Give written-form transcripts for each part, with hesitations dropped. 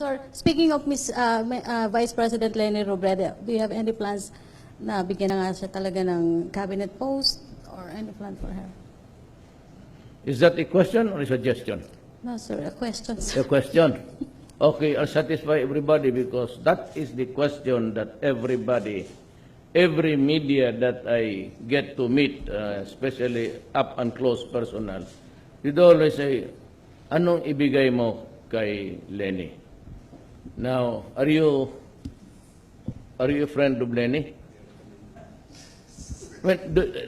Sir, speaking of Vice President Leni Robredo, do you have any plans na bigyan na nga siya talaga ng cabinet post or any plan for her? Is that a question or a suggestion? No, sir, a question, A sir. question. Okay, I'll satisfy everybody because that is the question that everybody, every media that I get to meet, especially up and close personal, they always say, anong ibigay mo kay Leni? Now, are you a friend of Leni?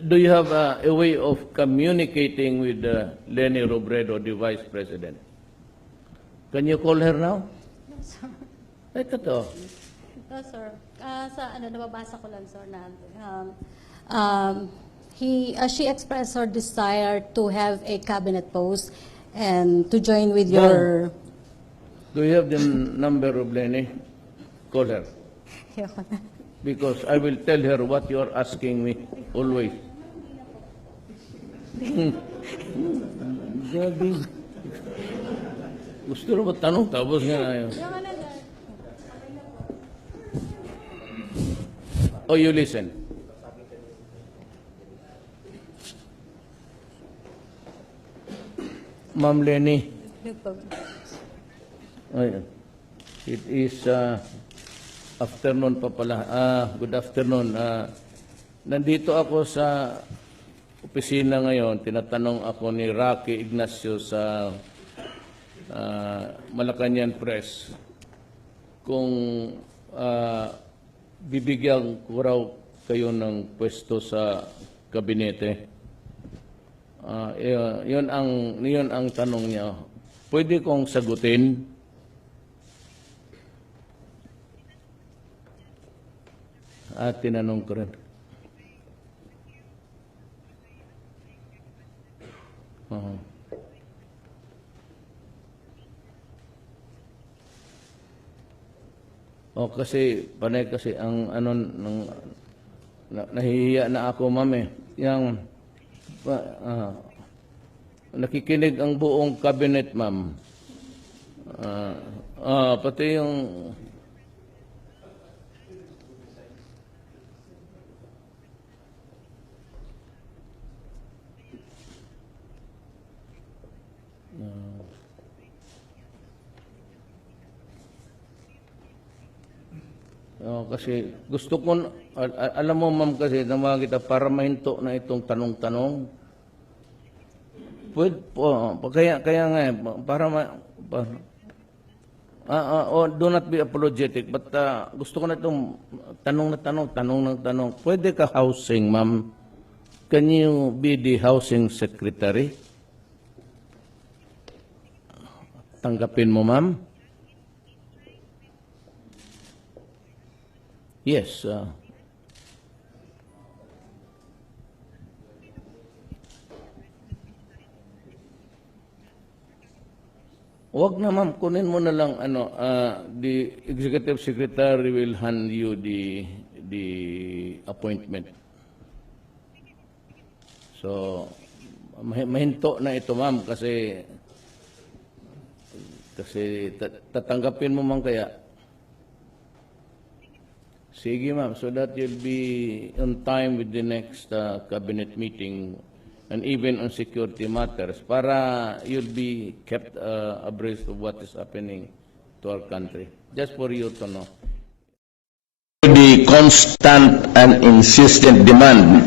Do you have a way of communicating with Leni Robredo, the Vice President? Can you call her now? No, sir. Ito to. No, sir. Sa nababasa ko lang, sir, na she expressed her desire to have a cabinet post and to join with your... Do you have the number of Leni? Call her. Because I will tell her what you are asking me always. Gabi. Gusto rin ba tanong? Tapos nga na yun. Oh, you listen. Ma'am Leni. Ay, it is afternoon pa pala. Good afternoon. Nandito ako sa opisina ngayon. Tinatanong ako ni Rocky Ignacio sa Malacanang Press kung bibigyan ko raw kayo ng pwesto sa kabinete. Yun ang tanong niya. Pwede kong sagutin? At tinanong ko rin. Kasi panay kasi ang nahihiya na ako, ma'am eh. Yang nakikinig ang buong cabinet, ma'am. Pati yung kasi gusto ko, alam mo ma'am kasi, naman kita para mahinto na itong tanong-tanong. Pwede po, kaya nga do not be apologetic, but gusto ko na itong tanong. Pwede ka housing, ma'am? Can you be the housing secretary? Tanggapin mo, ma'am? Yes. Wag na, ma'am, kunin mo na lang the executive secretary will hand you the appointment. So mahinto na ito, ma'am, kasi tatanggapin mo man kaya. Sige, ma'am, so that you'll be on time with the next cabinet meeting and even on security matters para you'll be kept abreast of what is happening to our country. Just for you to know. The constant and insistent demand,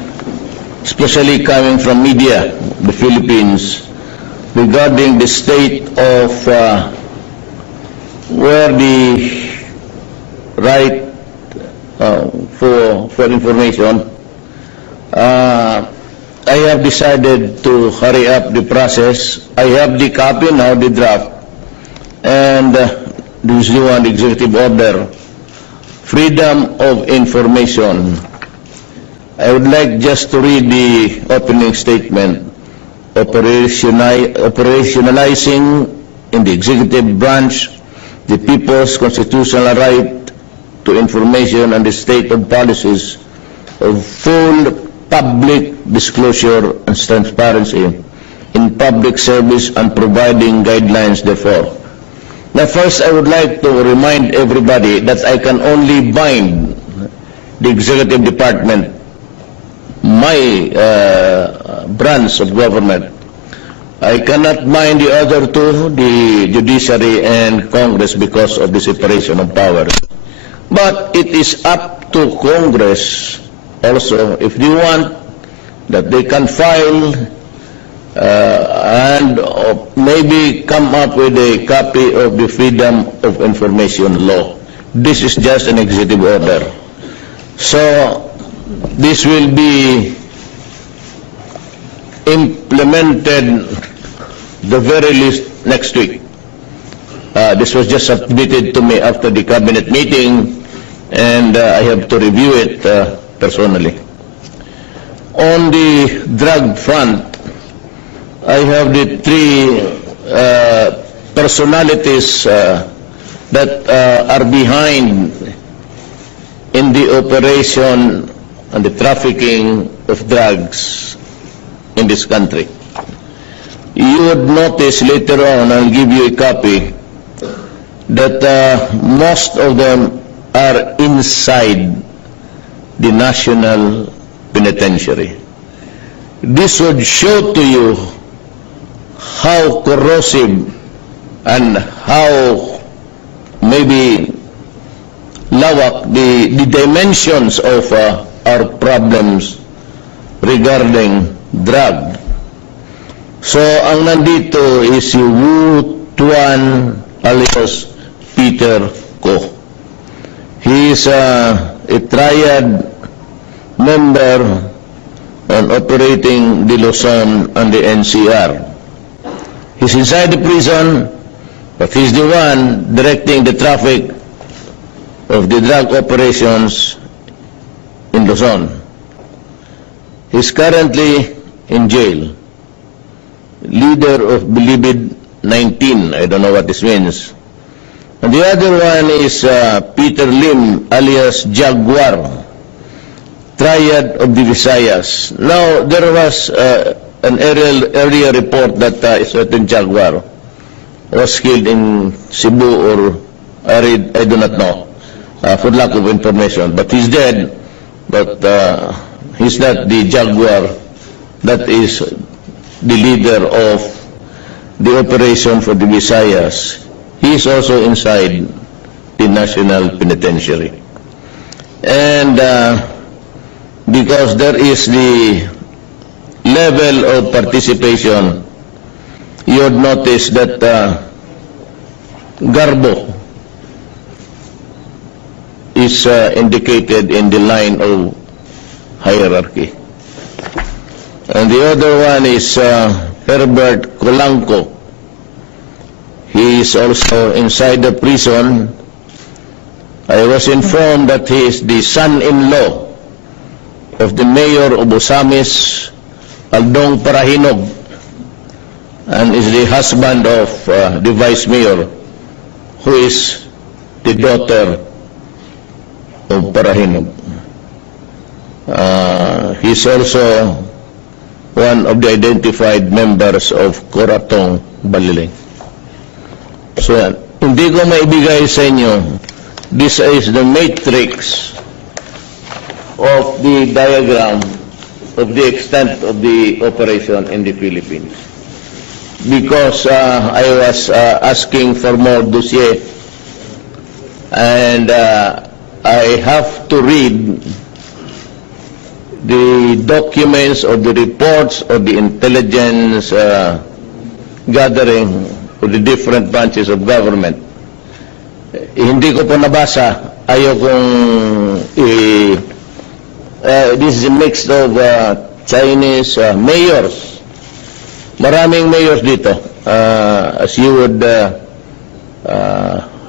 especially coming from media, the Philippines, regarding the state of where the right for information, I have decided to hurry up the process. I have the copy now, the draft, and this is the one, executive order, freedom of information. I would like just to read the opening statement. Operationalizing in the executive branch the people's constitutional right to information and the state of policies of full public disclosure and transparency in public service and providing guidelines therefore. Now, first, I would like to remind everybody that I can only bind the executive department, my branch of government. I cannot bind the other two, the judiciary and Congress, because of the separation of powers. But it is up to Congress also, if they want, that they can file and maybe come up with a copy of the Freedom of Information Law. This is just an executive order. So, this will be implemented the very least next week. This was just submitted to me after the cabinet meeting, and I have to review it personally. On the drug front, I have the three personalities that are behind in the operation and the trafficking of drugs in this country. You would notice later on, I'll give you a copy, that most of them are inside the National Penitentiary. This would show to you how corrosive and how maybe lawak the dimensions of our problems regarding drug. So, ang nandito is si Wu Tuan alias Peter Ko. He is a triad member on operating the Luzon and the NCR. He's inside the prison, but he's the one directing the traffic of the drug operations in Luzon. He's currently in jail. Leader of Bilibid 19, I don't know what this means. And the other one is Peter Lim alias Jaguar, triad of the Visayas. Now, there was an earlier report that a certain Jaguar was killed in Cebu, or I do not know, for lack of information. But he's dead, but he's not the Jaguar that is the leader of the operation for the Visayas. He is also inside the National Penitentiary. And because there is the level of participation, you would notice that Garbo is indicated in the line of hierarchy. And the other one is Herbert Colanco. He is also inside the prison. I was informed that he is the son-in-law of the mayor of Osamis, Aldong Parahinog, and is the husband of the vice mayor, who is the daughter of Parahinog. He is also one of the identified members of Coratong Baliling. So, hindi ko maibigay sa inyo. This is the matrix of the diagram of the extent of the operation in the Philippines. Because I was asking for more dossier, and I have to read the documents or the reports of the intelligence gathering of the different branches of government. Hindi ko po nabasa. Ayaw kong this is a mix of Chinese mayors. Maraming mayors dito. As you would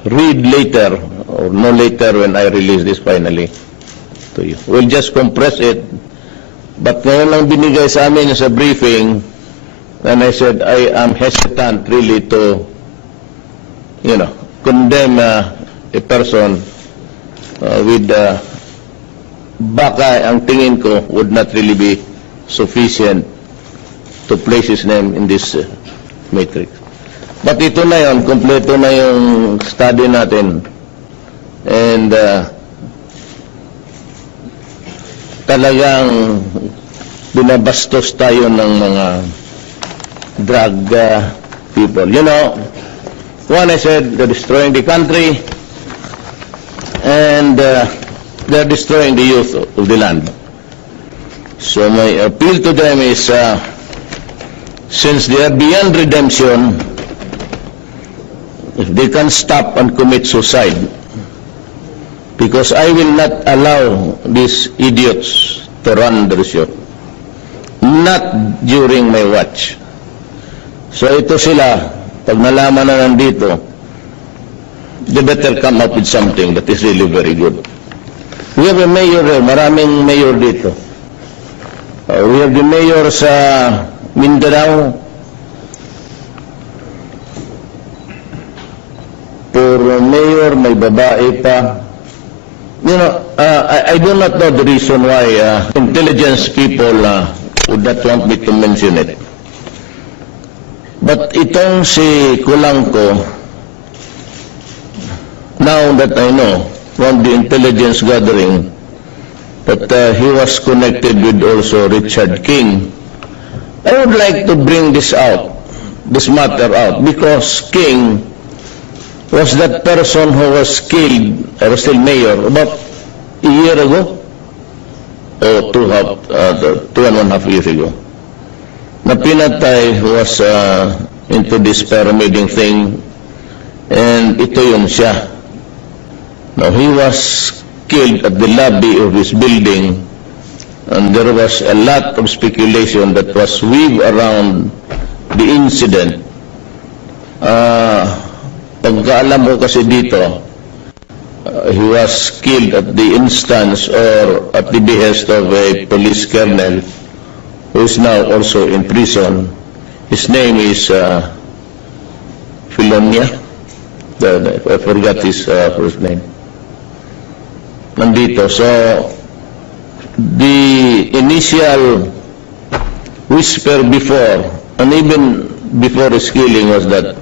read later, or no later when I release this finally to you. We'll just compress it. But ngayon lang binigay sa amin sa briefing, and I said I am hesitant really to, condemn a person with baka ang tingin ko would not really be sufficient to place his name in this matrix. But ito na yun, kompleto na yung study natin. And talagang binabastos tayo ng mga drug people. You know, one I said, they're destroying the country and they're destroying the youth of the land. So my appeal to them is, since they are beyond redemption, if they can stop and commit suicide, because I will not allow these idiots to run the resort. Not during my watch. So ito sila, pag nalaman na nandito, they better come up with something that is really very good. We have a mayor there, maraming mayor dito. We have the mayor sa Mindanao, puro mayor, may babae pa. You know, I do not know the reason why intelligence people would not want me to mention it. But itong si Kulangko, now that I know from the intelligence gathering that he was connected with also Richard King, I would like to bring this matter out, because King was that person who was killed, I was still mayor, about a year ago, or 2.5 years ago, na pinatay, who was into this pyramiding thing, and ito yun siya. Now, he was killed at the lobby of his building, and there was a lot of speculation that was weaved around the incident. Pagkaalam ko kasi dito, he was killed at the instance or at the behest of a police colonel who is now also in prison. His name is Filonia. I forgot his first name. Nandito. So, the initial whisper before, and even before his killing, was that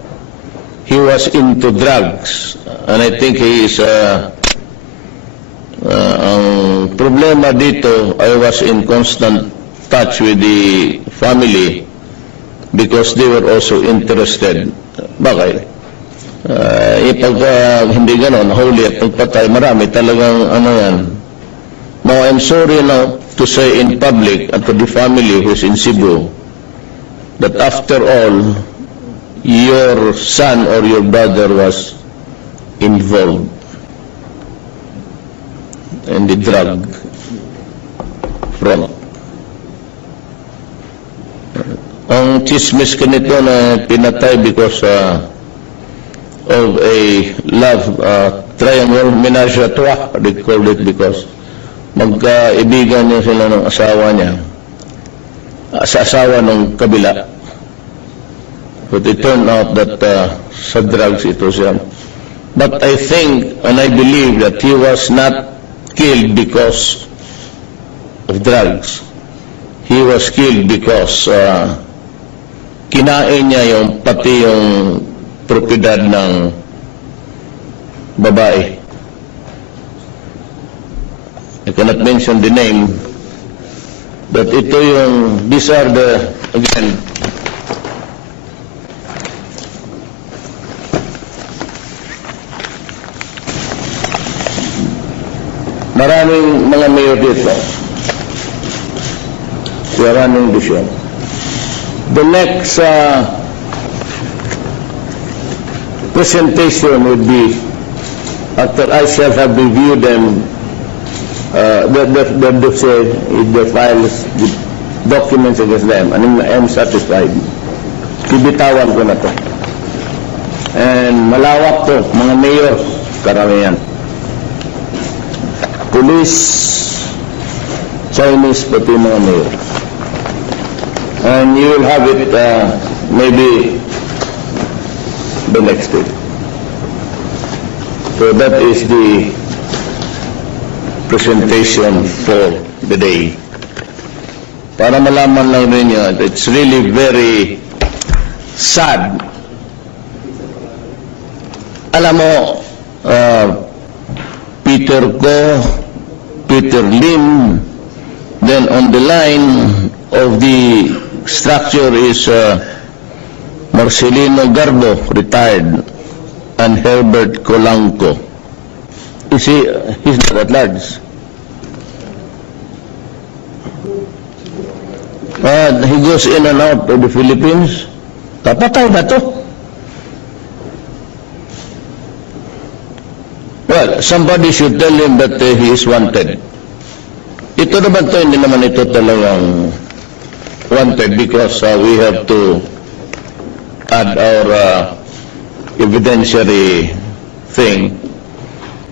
he was into drugs. And I think he is, ang problema dito, I was in constant touch with the family because they were also interested. Bakit? Pag hindi ganon, huli at pagpatay, marami talagang ano yan. Now, I'm sorry now to say in public and to the family who's in Cebu that after all, your son or your brother was involved in the drug front. Ang chismis ka nito na pinatay because of a love triangle, menage a trois, they called it, because magkaibigan niya sila ng asawa niya, sa asawa ng kabila. But it turned out that sa drugs ito siya. But I think and I believe that he was not killed because of drugs. He was killed because kinain niya yung pati yung propiedad ng babae. I cannot mention the name, but ito yung, these are the, again, maraming mga mayor dito. We are running the show. The next presentation would be after I shall have reviewed them, the files, the documents against them, and I'm satisfied. Bibitawan ko na to. And malawak to, mga mayor, karamihan. Police, Chinese, pati mga mayor. And you will have it maybe the next week. So that is the presentation for the day. Para malaman lang rin nyo, it's really very sad alam mo, Peter Go, Peter Lim, then on the line of the structure is Marcelino Garbo, retired, and Herbert Colanco. He's not at large. He goes in and out of the Philippines. Kapatay na to. Well, somebody should tell him that he is wanted. Ito naman to, hindi naman ito talagang wanted because we have to add our evidentiary thing.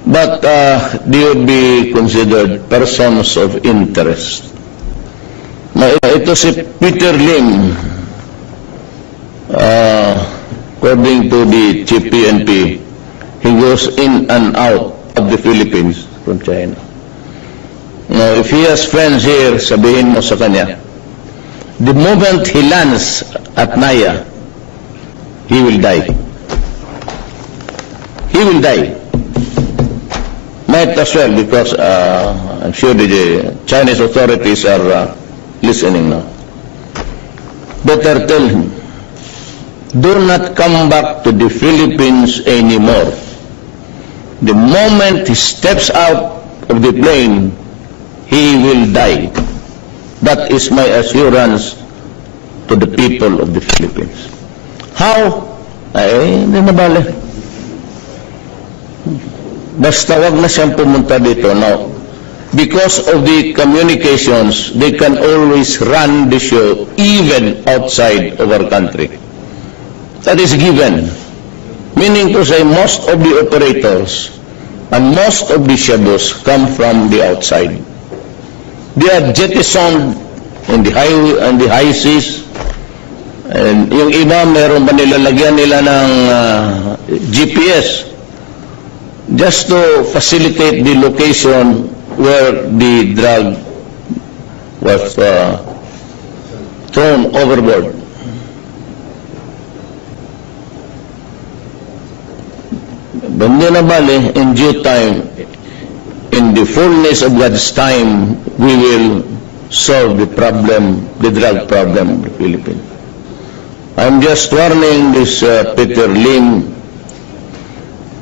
But they would be considered persons of interest. Na ito si Peter Lim, according to the Chief PNP, he goes in and out of the Philippines from China. Now, if he has friends here, sabihin mo sa kanya, the moment he lands at Naya, he will die. He will die. Might as well, because I'm sure the Chinese authorities are listening now. Better tell him, do not come back to the Philippines anymore. The moment he steps out of the plane, he will die. That is my assurance to the people of the Philippines. How? Ay, hindi na bale. Basta wag na siyang pumunta dito. Now, because of the communications, they can always run the show even outside of our country. That is given. Meaning to say, most of the operators and most of the shadows come from the outside. They are jettisoned in the high seas. And yung iba, meron ba nilalagyan nila ng GPS just to facilitate the location where the drug was thrown overboard. Hindi na bali, in due time, in the fullness of God's time, we will solve the problem, the drug problem of the Philippines. I'm just warning this Peter Lim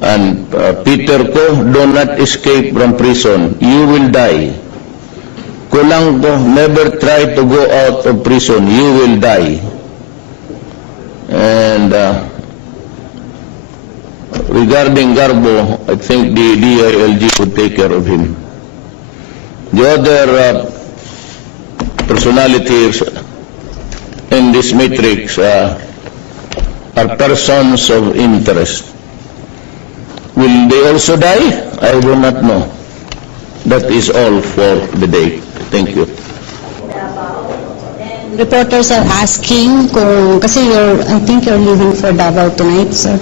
and Peter Ko, do not escape from prison. You will die. Colanco, never try to go out of prison. You will die. And regarding Garbo, I think the DILG would take care of him. The other personalities in this matrix are persons of interest. Will they also die? I do not know. That is all for the day. Thank you. Reporters are asking kung, kasi I think you're leaving for Davao tonight, sir.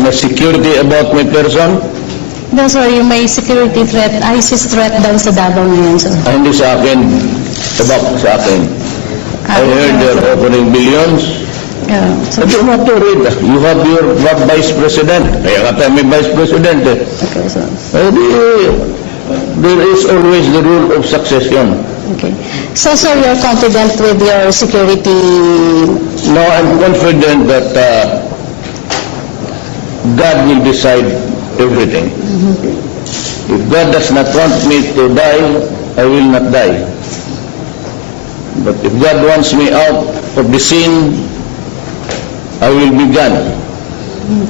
My security about my person? No, sir, yung may security threat, ISIS threat daw sa Davao ngayon, sir. Hindi sa akin. About sa akin. I heard they're offering billions. Yeah, so, I don't want to read. You have your vice president. Kaya ka tayo may vice president eh. okay, sir. There is always the rule of succession. Okay. So, sir, you're confident with your security? No, I'm confident that God will decide everything. If God does not want me to die, I will not die. But if God wants me out of the scene, I will be gone.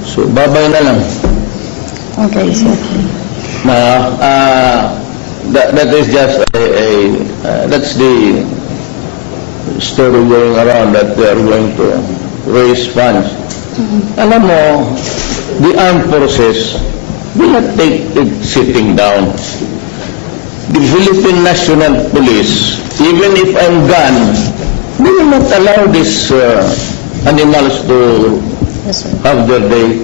So, babay na lang. Okay, sir. That is just that's the story going around that they are going to raise funds. Alam mo, the armed forces will not take it sitting down. The Philippine National Police, even if I'm gone, they will not allow these animals to Yes, sir. have their day.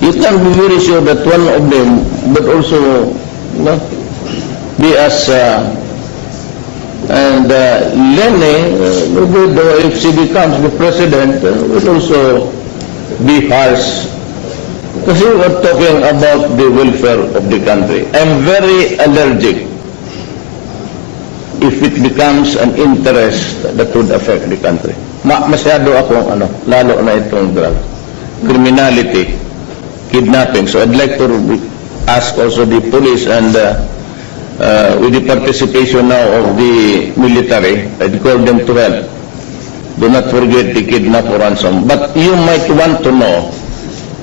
You can be very sure that one of them, but also, be as, Lene, if she becomes the president, will also be harsh. Kasi we're talking about the welfare of the country. I'm very allergic if it becomes an interest that would affect the country. Masyado akong lalo na itong drug, criminality, kidnapping. So I'd like to ask also the police and with the participation now of the military, I'd call them to help. Do not forget the kidnap or ransom. But you might want to know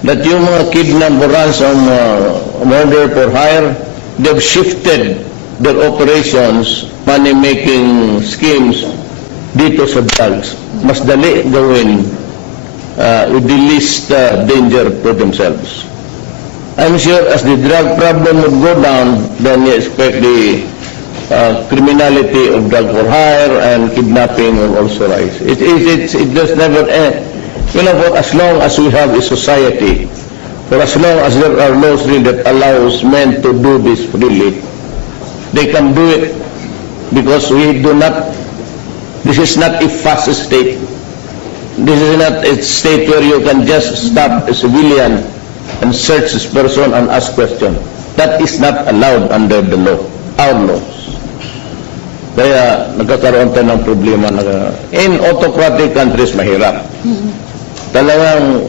that yung mga kidnap or ransom, murder for hire, they've shifted their operations, money-making schemes dito sa drugs. Mas dali gawin with the least danger to themselves. I'm sure as the drug problem would go down, then you expect the criminality of drug for hire and kidnapping will also rise. It does never end. You know, for as long as we have a society, for as long as there are laws that allows men to do this freely, they can do it because we do not, this is not a fast state. This is not a state where you can just stop a civilian and search this person and ask questions. That is not allowed under the law, our laws. Kaya nagkakaroon tayo ng problema na in autocratic countries mahirap. Talagang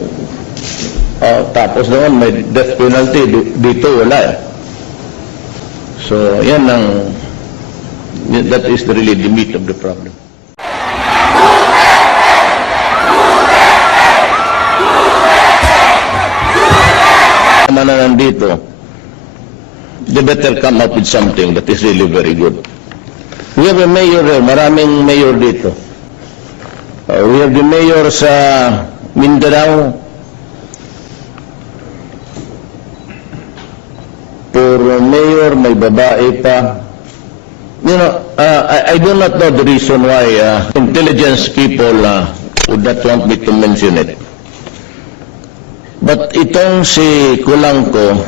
tapos naman may death penalty, dito wala. So yan that is really the meat of the problem. Na nandito, they better come up with something that is really very good. We have a mayor there, maraming mayor dito. We have the mayor sa Mindanao. Puro mayor, may babae pa. You know, I do not know the reason why intelligence people would not want me to mention it. But itong si Kulangko,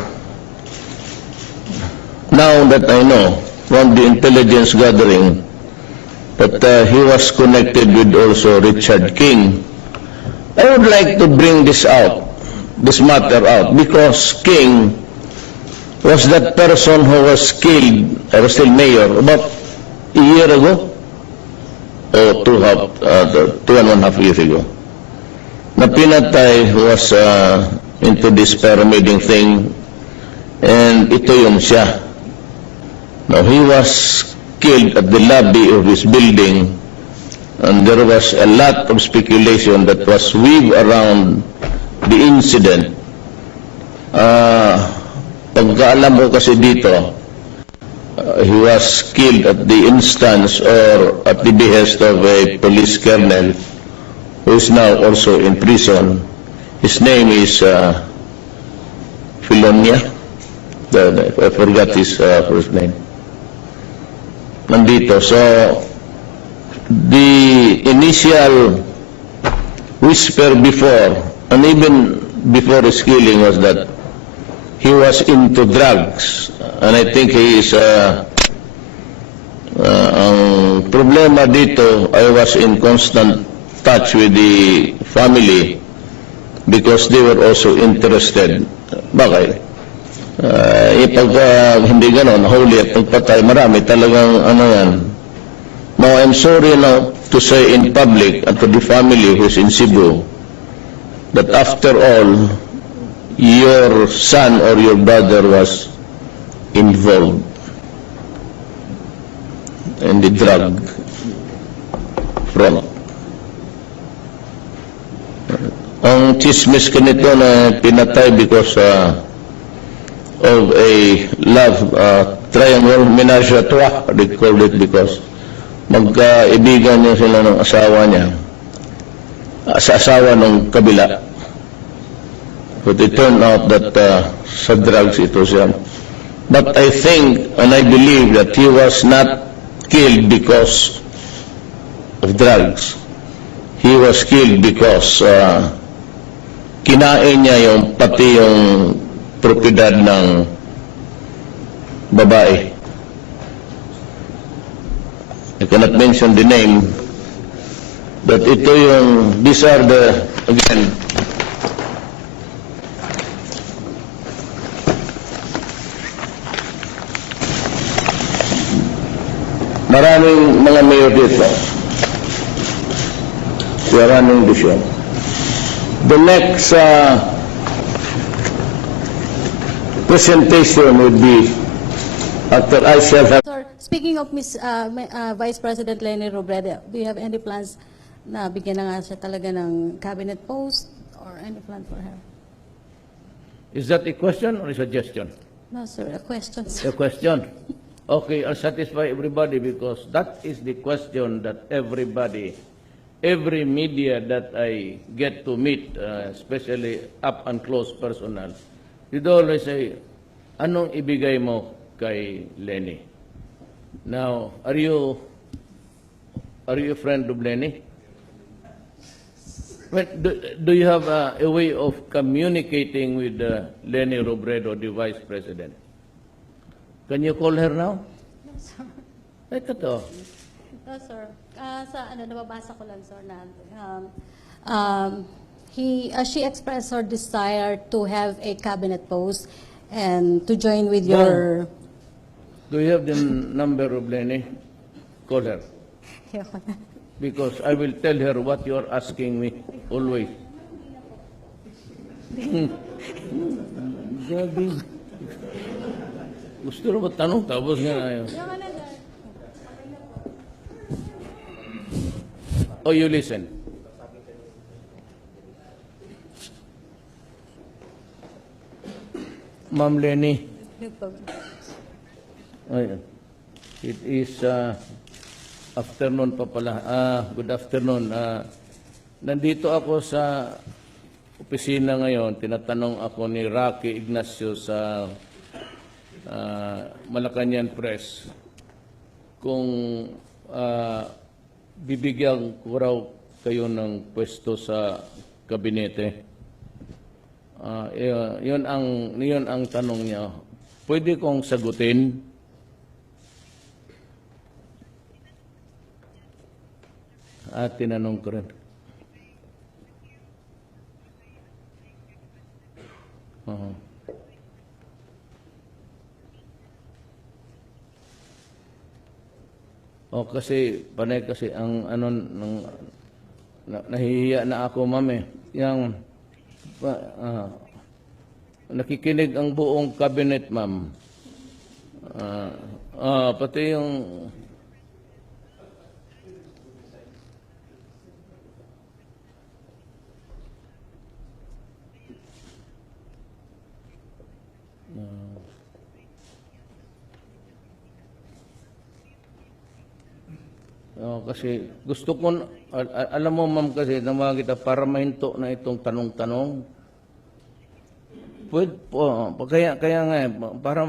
now that I know from the intelligence gathering that he was connected with also Richard King, I would like to bring this matter out, because King was that person who was killed, I was still mayor, about a year ago, or 2.5 years ago. Na pinatay, who was into this pyramiding thing, and ito yun siya. Now, he was killed at the lobby of his building, and there was a lot of speculation that was weaved around the incident. Pagkaalam ko kasi dito, he was killed at the instance or at the behest of a police colonel who is now also in prison. His name is Filonia. I forgot his first name. Nandito. So, the initial whisper before, and even before his killing, was that he was into drugs. And I think he is, ang problema dito, I was in constant touch with the family because they were also interested. Bakit? Hindi ganon, huli at pagpatay, marami talagang yan. Now, I'm sorry now to say in public and to the family who is in Cebu that after all, your son or your brother was involved in the drug front. Ang chismis ka nito na pinatay because of a love triangle, menage a trois, they called it, because magkaibigan niya sila ng asawa niya, sa asawa ng kabila. But it turned out that sa drugs ito siya. But I think and I believe that he was not killed because of drugs. He was killed because kinain niya pati yung propiedad ng babae. I cannot mention the name, but ito these are the, again, Maraming mga mayor dito. We are running the show. The next presentation would be after I shall have. Sir, speaking of Vice President Leni Robredo, do you have any plans na bigyan na nga siya talaga ng cabinet post or any plan for her? Is that a question or a suggestion? No, sir, a question, A sir. question. Okay, I'll satisfy everybody because that is the question that everybody, every media that I get to meet, especially up and close personal, you'd always say, anong ibigay mo kay Leni? Now, are you a friend of Leni? Well, do you have a way of communicating with Leni Robredo, the Vice President? Can you call her now? No, sir. Ito to. No, sir. Nababasa ko lang, sir, na she expressed her desire to have a cabinet post and to join with your... Do you have the number of Leni? Call her. Because I will tell her what you are asking me always. Grabe. Gusto na ba tanong? Tapos nga na yun. Oh, you listen. Ma'am Leni, it is afternoon pa pala. Good afternoon. Nandito ako sa opisina ngayon. Tinatanong ako ni Rocky Ignacio sa Malacanang Press kung bibigyan ko raw kayo ng pwesto sa kabinete. Yun ang tanong niya. Pwede kong sagutin? At tinanong ko rin. Kasi panay kasi ang nahihiya na ako, ma'am eh. Yang nakikinig ang buong cabinet, ma'am. Pati yung kasi gusto ko, alam mo, ma'am, kasi naman kita para mahinto na itong tanong-tanong. Pwede po, kaya nga, para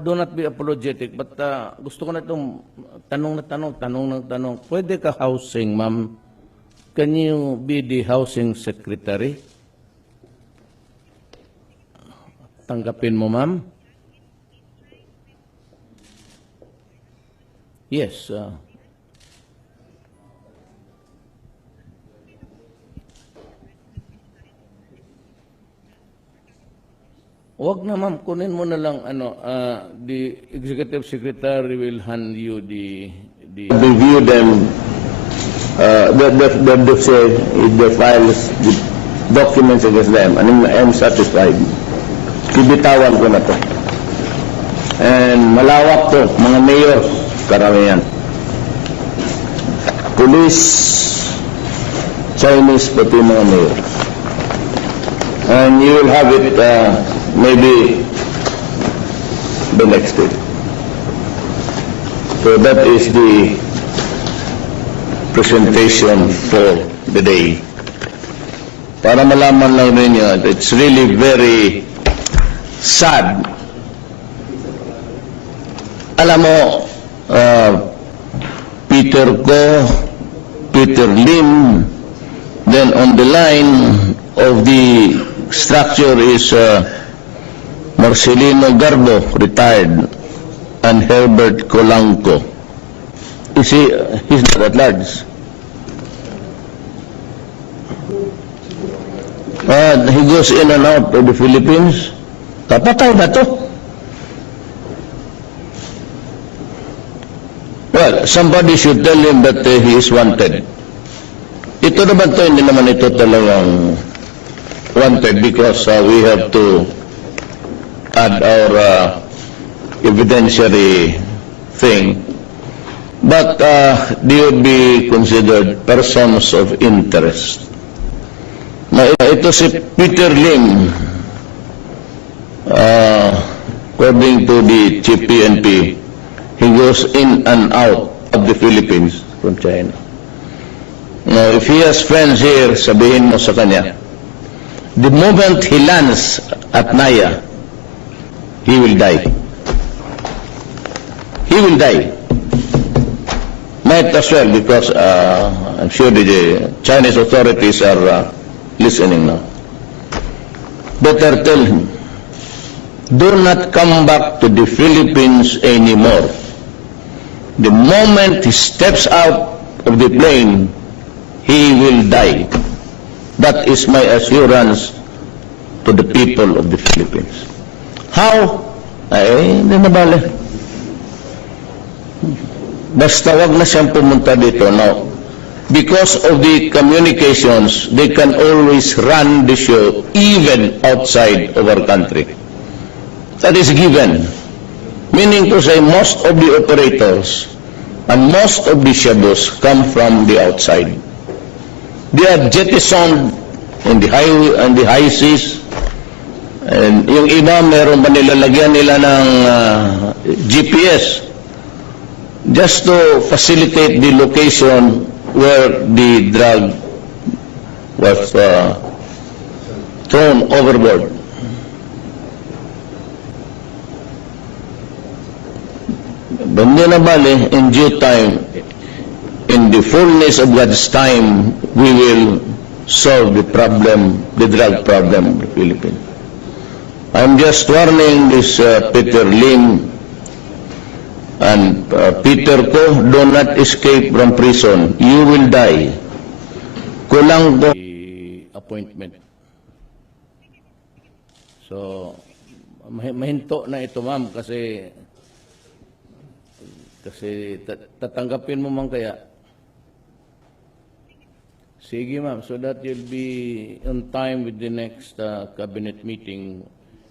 do not be apologetic, but gusto ko na itong tanong. Pwede ka housing, ma'am? Can you be the housing secretary? Tanggapin mo, ma'am? Yes. Wag na, ma'am, kunin mo na lang the executive secretary will hand you the Review them, the files, the documents against them, and I'm satisfied. Bibitawan ko na to. And malawak to, mga mayor, karamihan. Police, Chinese, pati mga mayor. And you will have it maybe the next day. So that is the presentation for the day. Para malaman lang ninyo, it's really very sad. Alam mo, Peter Lim, then on the line of the structure is Marcelino Garbo, retired, and Herbert Colanco. He's not at large. He goes in and out of the Philippines. Kapatay na to. somebody should tell him that he is wanted. Ito naman to, hindi naman ito talagang wanted because we have to add our evidentiary thing. But they would be considered persons of interest. Ito si Peter Lim, according to the Chief PNP, he goes in and out of the Philippines from China. Now, if he has friends here, sabihin mo sa kanya, the moment he lands at Naya, he will die. He will die. Might as well, because I'm sure the Chinese authorities are listening now. Better tell him, do not come back to the Philippines anymore. The moment he steps out of the plane, he will die. That is my assurance to the people of the Philippines. How? Ay, hindi na bale. Basta wag na siyang pumunta dito, no? Because of the communications, they can always run the show even outside of our country. That is given. Meaning to say, most of the operators and most of the shadows come from the outside. They are jettisoned in the high seas. And yung iba, meron ba nilalagyan nila ng GPS just to facilitate the location where the drug was thrown overboard. Hindi na bale, in due time, in the fullness of God's time, we will solve the problem, the drug problem of the Philippines. I'm just warning this Peter Lim and Peter Ko, do not escape from prison. You will die. Kulang po. The appointment. So, mahinto na ito, ma'am, kasi tatanggapin mo man kaya. Sige, ma'am, so that you'll be on time with the next cabinet meeting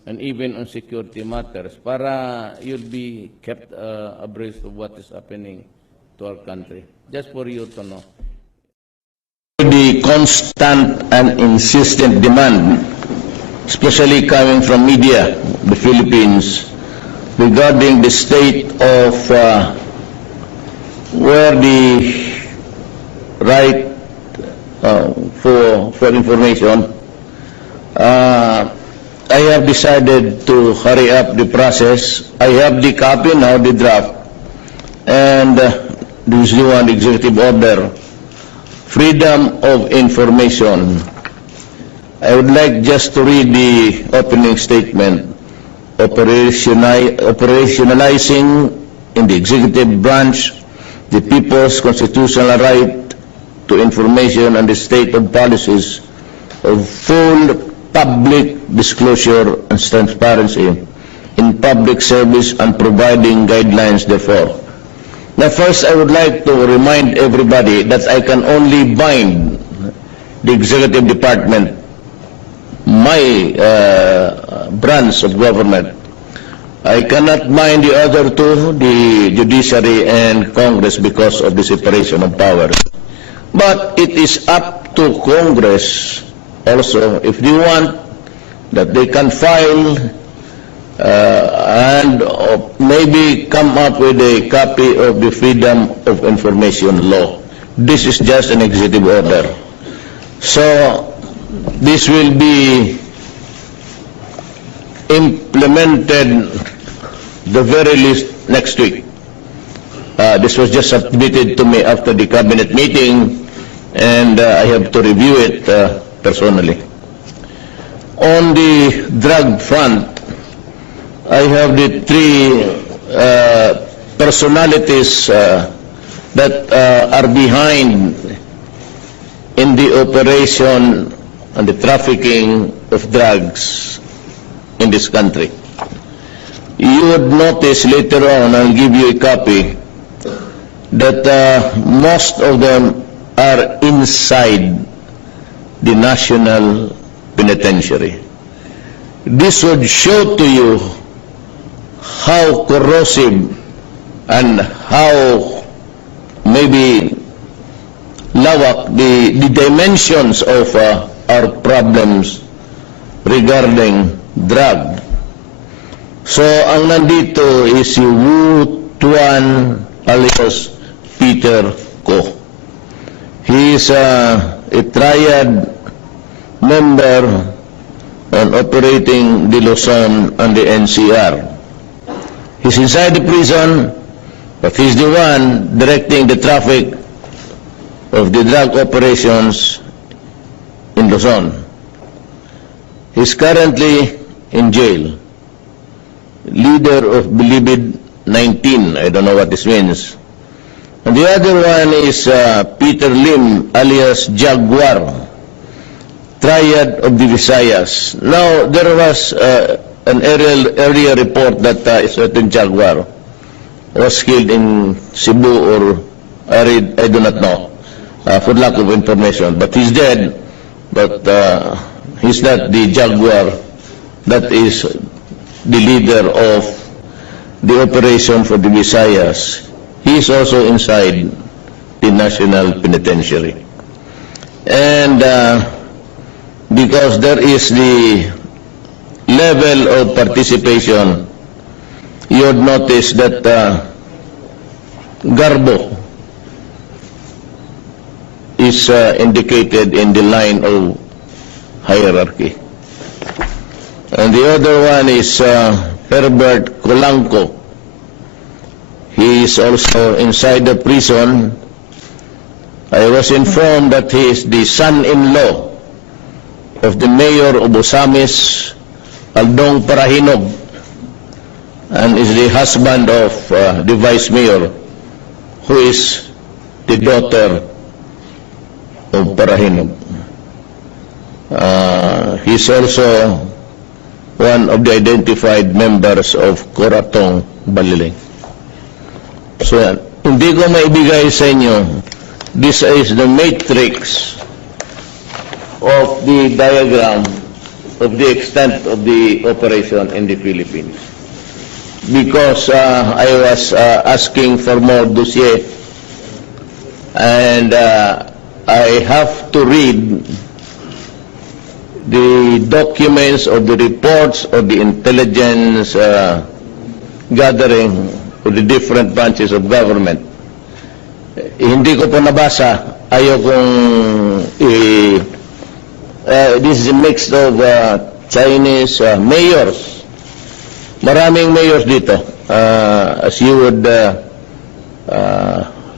and even on security matters para you'll be kept abreast of what is happening to our country. Just for you to know. The constant and insistent demand, especially coming from media, the Philippines, regarding the state of where the right for information, I have decided to hurry up the process. I have the copy now, the draft, and this is the one executive order, freedom of information. I would like just to read the opening statement. Operationalizing in the executive branch the people's constitutional right to information and the state of policies of full public disclosure and transparency in public service and providing guidelines therefore. Now first I would like to remind everybody that I can only bind the executive department, my branch of government. I cannot bind the other two, the judiciary and Congress, because of the separation of powers. But it is up to Congress also, if they want, that they can file and maybe come up with a copy of the Freedom of Information law. This is just an executive order. So this will be implemented the very least next week. This was just submitted to me after the cabinet meeting, and I have to review it personally. On the drug front, I have the three personalities that are behind in the operation and the trafficking of drugs in this country. You would notice later on, I'll give you a copy, that most of them are inside the National Penitentiary. This would show to you how corrosive and how maybe lawak the dimensions of our problems regarding drug. So, ang nandito is si Wu Tuan alias Peter Ko. He is a triad member on operating the Luzon and the NCR. He's inside the prison, but he's the one directing the traffic of the drug operations in Luzon. He's currently in jail. Leader of Bilibid 19, I don't know what this means. And the other one is Peter Lim alias Jaguar, triad of the Visayas. Now, there was an earlier report that a certain Jaguar was killed in Cebu or I do not know, for lack of information. But he's dead, but he's not the Jaguar that is the leader of the operation for the Visayas. He is also inside the National Penitentiary. And because there is the level of participation, you would notice that Garbo is indicated in the line of hierarchy. And the other one is Herbert Colanco. He is also inside the prison. I was informed that he is the son-in-law of the mayor of Osamis, Aldong Parahinog, and is the husband of the vice mayor, who is the daughter of Parahinog. He is also one of the identified members of Coratong Baliling. So, hindi ko maibigay sa inyo. This is the matrix of the diagram of the extent of the operation in the Philippines. Because I was asking for more dossier, and I have to read the documents or the reports of the intelligence gathering of the different branches of government. Hindi ko po nabasa. Ayaw kong this is a mix of Chinese mayors. Maraming mayors dito. As you would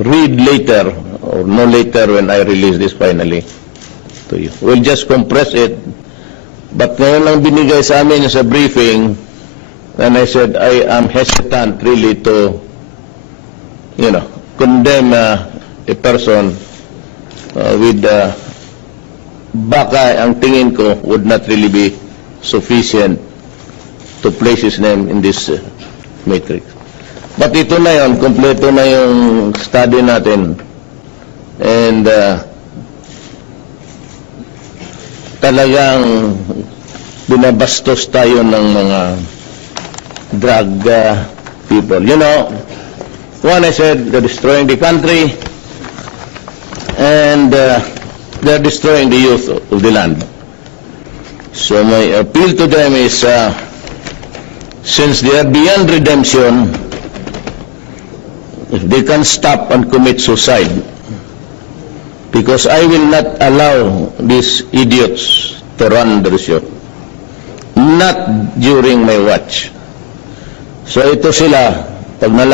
read later, or no later when I release this finally to you. We'll just compress it. But ngayon lang binigay sa amin sa briefing, and I said I am hesitant really to, condemn a person with baka ang tingin ko would not really be sufficient to place his name in this matrix. But ito na yun, kompleto na yung study natin. And talagang binabastos tayo ng mga drug people. One I said, they're destroying the country, and they're destroying the youth of the land. So my appeal to them is, since they are beyond redemption, if they can stop and commit suicide, because I will not allow these idiots to run the show. Not during my watch. So ito sila, pag nalaman